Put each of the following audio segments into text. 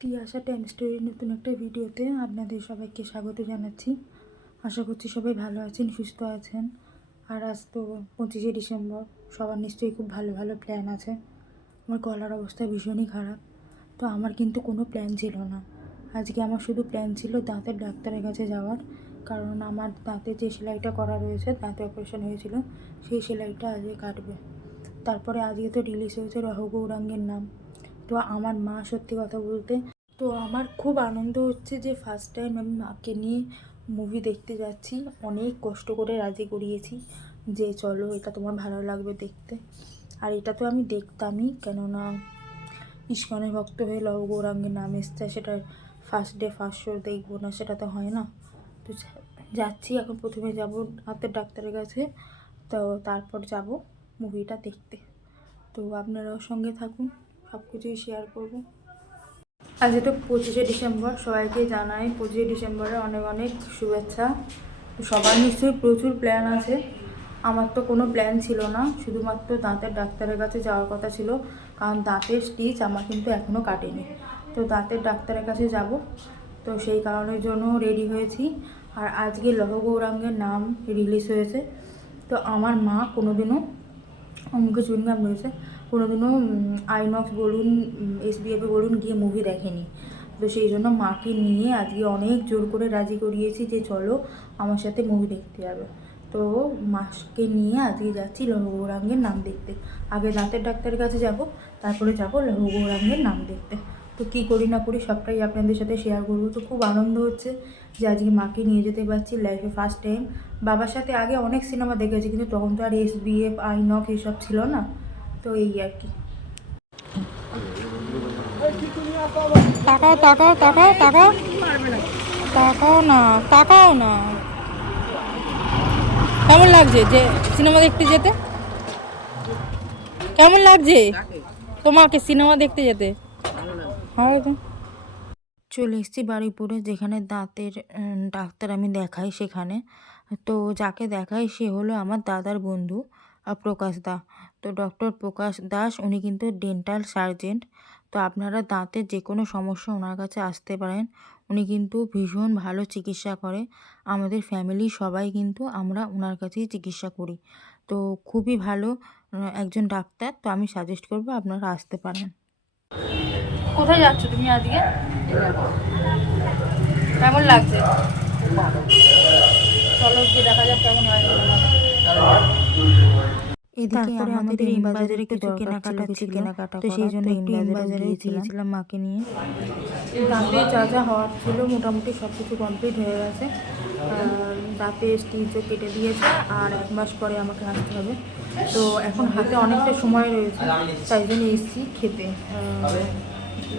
Tiyasha time স্টোরির নতুন একটা ভিডিওতে আপনাদের সবাইকে স্বাগত জানাচ্ছি। আশা করছি সবাই ভালো আছেন, সুস্থ আছেন। আর আজ তো 25শে ডিসেম্বর, সবার নিশ্চয়ই খুব ভালো ভালো প্ল্যান আছে। আমার গলার অবস্থা ভীষণই খারাপ, তো আমার কিন্তু কোনো প্ল্যান ছিল না। আজকে আমার শুধু প্ল্যান ছিল দাঁতের ডাক্তারের কাছে যাওয়ার, কারণ আমার দাঁতে যে সেলাইটা করা রয়েছে, দাঁতে অপারেশন হয়েছিল, সেই সেলাইটা আজকে কাটবে। তারপরে আজকে তো রিলিজ হয়েছে রহ গৌরাঙ্গের নাম। তো আমার মা, সত্যি কথা বলতে, তো আমার খুব আনন্দ হচ্ছে যে ফার্স্ট টাইম আমি মাকে নিয়ে মুভি দেখতে যাচ্ছি। অনেক কষ্ট করে রাজি করিয়েছি যে চলো, এটা তোমার ভালো লাগবে দেখতে। আর এটা তো আমি দেখতামই, কেননা ইস্কনের ভক্ত হয়ে লব গৌরাঙ্গের নাম এসছে, সেটা ফার্স্ট ডে ফার্স্ট শো দেখবো না, সেটা তো হয় না। তো যাচ্ছি এখন, প্রথমে যাব হাতের ডাক্তারের কাছে, তো তারপর যাব মুভিটা দেখতে। তো আপনারাও সঙ্গে থাকুন, সব কিছুই শেয়ার করবো। আজ তো 25শে ডিসেম্বর, সবাইকে জানাই 25শে ডিসেম্বরে অনেক অনেক শুভেচ্ছা। তো সবার নিশ্চয়ই প্রচুর প্ল্যান আছে। আমার তো কোনো প্ল্যান ছিল না, শুধুমাত্র দাঁতের ডাক্তারের কাছে যাওয়ার কথা ছিল, কারণ দাঁতের স্টিচ আমার কিন্তু এখনও কাটেনি। তো দাঁতের ডাক্তারের কাছে যাব, তো সেই কারণের জন্য রেডি হয়েছি। আর আজকে লহ গৌরাঙ্গের নাম রিলিজ হয়েছে। তো আমার মা কোনোদিনও মুখে চুইংগাম রয়েছে, কোনোদিনও আইনক্স বলুন, এসবিএফে বলুন গিয়ে মুভি দেখেনি। তো সেই জন্য মাকে নিয়ে আজকে অনেক জোর করে রাজি করিয়েছি যে চলো আমার সাথে মুভি দেখতে যাবে। তো মাকে নিয়ে আজকে যাচ্ছি লহ গৌরাঙ্গের নাম দেখতে। আগে দাঁতের ডাক্তারের কাছে যাব, তারপরে যাব লহ গৌরাঙ্গের নাম দেখতে। তো কী করি না করি সবটাই আপনাদের সাথে শেয়ার করবো। তো খুব আনন্দ হচ্ছে যে আজকে মাকে নিয়ে যেতে পারছি লাইফে ফার্স্ট টাইম। বাবার সাথে আগে অনেক সিনেমা দেখেছি, কিন্তু তখন তো আর এসবিএফ, আইনক্স এসব ছিল না। তো এই আর কি। তাকাও তাকাও তাকাও তাকাও তাকাও না, তাকাও না। কেমন লাগছে যে সিনেমা দেখতে যেতে? কেমন লাগছে তোমাকে সিনেমা দেখতে যেতে? হয়তো চলে এসেছি বারুইপুরে, যেখানে দাঁতের ডাক্তার আমি দেখাই সেখানে। তো যাকে দেখাই সে হলো আমার দাদার বন্ধু প্রকাশ দা। তো ডক্টর প্রকাশ দাস, উনি কিন্তু ডেন্টাল সার্জেন্ট। তো আপনারা দাঁতের যে কোনো সমস্যা ওনার কাছে আসতে পারেন। উনি কিন্তু ভীষণ ভালো চিকিৎসা করে। আমাদের ফ্যামিলি সবাই কিন্তু আমরা ওনার কাছেই চিকিৎসা করি। তো খুবই ভালো একজন ডাক্তার। তো আমি সাজেস্ট করবো আপনারা আসতে পারেন। কোথায় যাচ্ছ তুমি আজকে? কেমন লাগছে? চলো গিয়ে দেখা যাক কেমন হয়। এদিকে আমাদের ইম বাজারে কিছু কেনাকাটা ছিল, তো সেই জন্য একটু ইম বাজারে গিয়েছিলাম মাকে নিয়ে। দাঁতে যা যা হওয়ার ছিল মোটামুটি সব কিছু কমপ্লিট হয়ে গেছে। দাঁতে স্টিচও কেটে দিয়েছে, আর 1 মাস পরে আমাকে আসতে হবে। তো এখন হাতে অনেকটা সময় রয়েছে, তাই জন্য এসছি খেতে।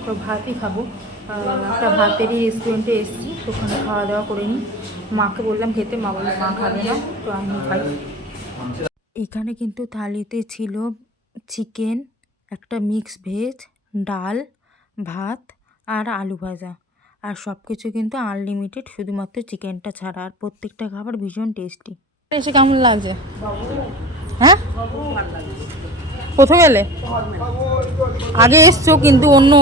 তো ভাতই খাবো, একটা ভাতেরই রেস্টুরেন্টে এসেছি, তো ওখানে খাওয়া দাওয়া করে নিই। মাকে বললাম খেতে, মা বললো মা খাবে না, তো আমি খাই। এখানে কিন্তু থালিতে ছিল চিকেন, একটা মিক্স ভেজ, ডাল, ভাত আর আলু ভাজা। আর সব কিছু কিন্তু আনলিমিটেড, শুধুমাত্র চিকেনটা ছাড়া। আর প্রত্যেকটা খাবার ভীষণ টেস্টি। এসে কেমন লাগছে? হ্যাঁ, প্রথম এলে? আগে এসছো কিন্তু অন্য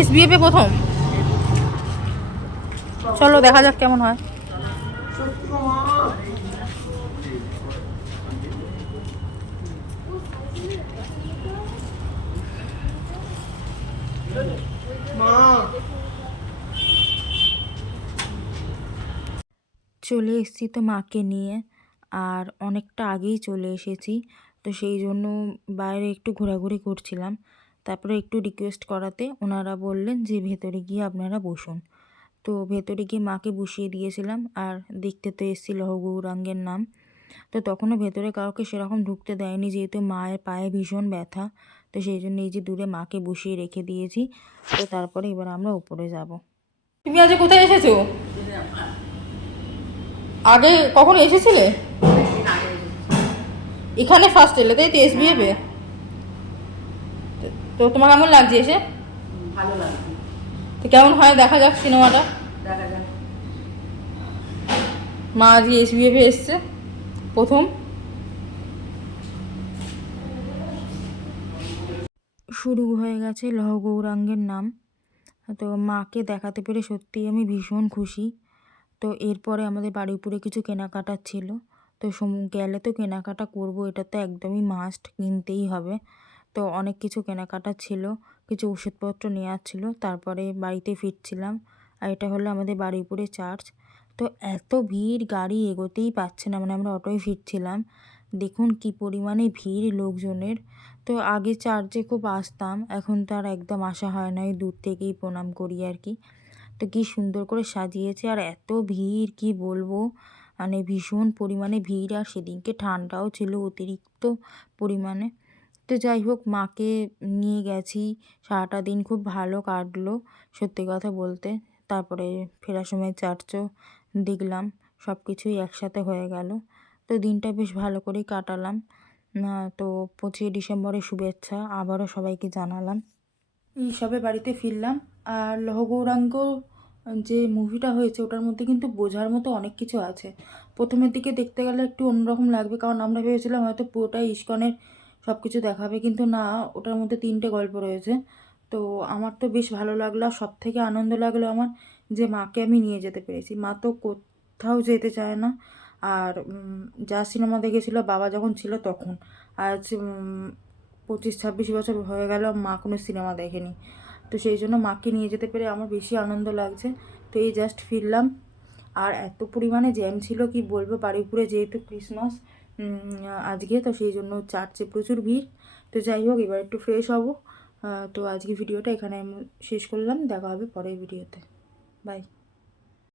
এসবিএফে প্রথম? চলো দেখা যাক কেমন হয়। চলে এসেছি তো মাকে নিয়ে, আর অনেকটা আগেই চলে এসেছি। তো সেই জন্য বাইরে একটু ঘোরাঘুরি করছিলাম। তারপরে একটু রিকোয়েস্ট করাতে ওনারা বললেন যে ভেতরে গিয়ে আপনারা বসুন। তো ভেতরে গিয়ে মাকে বসিয়ে দিয়েছিলাম। আর দেখতে তো এসেছি লহ গৌরাঙ্গের নাম। তো তখনও ভেতরে কাউকে সেরকম ঢুকতে দেয়নি, যেহেতু মায়ের পায়ে ভীষণ ব্যথা। তো সেই জন্য এই যে দূরে মাকে বসিয়ে রেখে দিয়েছি। তো তারপরে এবার আমরা উপরে যাব। তুমি আজ কোথায় এসেছো? আগে কখনো এসেছিলে? এখানে ফার্স্ট এলে তাই তো, এসবিএফে? তো তোমার কেমন লাগছে এসে? ভালো লাগছে। তো কেমন হয় দেখা যাক সিনেমাটা। দেখা যাক। মা আজকে এসবিএফে এসছে প্রথম। শুরু হয়ে গেছে লহ গৌরাঙ্গের নাম। তো মাকে দেখাতে পেরে সত্যিই আমি ভীষণ খুশি। তো এরপরে আমাদের বাড়ির উপরে কিছু কেনাকাটা ছিল। তো গেলে তো কেনাকাটা করব, এটা তো একদমই মাস্ট, কিনতেই হবে। তো অনেক কিছু কেনাকাটা ছিল, কিছু ওষুধপত্র নেওয়ার ছিল, তারপরে বাড়িতে ফিরছিলাম। আর এটা হলো আমাদের বাড়ির উপরে চার্চ। তো এত ভিড়, গাড়ি এগোতেই পারছে না, মানে আমরা অটোয় ফিরছিলাম। দেখুন কি পরিমাণে ভিড় লোকজনের। তো আগে চার্চে খুব আসতাম, এখন তো আর একদম আসা হয় না, ওই দূর থেকেই প্রণাম করি আর কি। তো কী সুন্দর করে সাজিয়েছে, আর এত ভিড় কি বলবো, মানে ভীষণ পরিমাণে ভিড়। আর সেদিনকে ঠান্ডাও ছিল অতিরিক্ত পরিমাণে। তো যাই হোক, মাকে নিয়ে গেছি, সারাটা দিন খুব ভালো কাটলো সত্যি কথা বলতে। তারপরে ফেরার সময় চার্চও দেখলাম, সব কিছুই একসাথে হয়ে গেল। তো দিনটা বেশ ভালো করেই কাটালাম। তো 25শে ডিসেম্বরের শুভেচ্ছা আবারও সবাইকে জানালাম। এই সবে বাড়িতে ফিরলাম। আর লহ গৌরাঙ্গ যে মুভিটা হয়েছে ওটার মধ্যে কিন্তু বোঝার মতো অনেক কিছু আছে। প্রথমের দিকে দেখতে গেলে একটু অন্যরকম লাগবে, কারণ আমরা ভেবেছিলাম হয়তো পুরোটাই ইস্কনের সব কিছু দেখাবে, কিন্তু না, ওটার মধ্যে 3টে গল্প রয়েছে। তো আমার তো বেশ ভালো লাগলো। আর সবথেকে আনন্দ লাগলো আমার যে মাকে আমি নিয়ে যেতে পেরেছি। মা তো কোথাও যেতে চায় না। আর যা সিনেমা দেখেছিল বাবা যখন ছিল তখন, আজ 25-26 বছর হয়ে গেল মা কোনো সিনেমা দেখেনি। তো সেই জন্য মাকে নিয়ে যেতে পেরে আমার বেশি আনন্দ লাগছে। তো এই জাস্ট ফিরলাম। আর এত পরিমাণে জ্যাম ছিল কি বলবো, বারুইপুরে যেহেতু ক্রিসমাস আজকে, তো সেই জন্য চার্চে প্রচুর ভিড়। তো যাই হোক, এবার একটু ফ্রেশ হব। তো আজকে ভিডিওটা এখানে আমি শেষ করলাম, দেখা হবে পরের ভিডিওতে। বাই।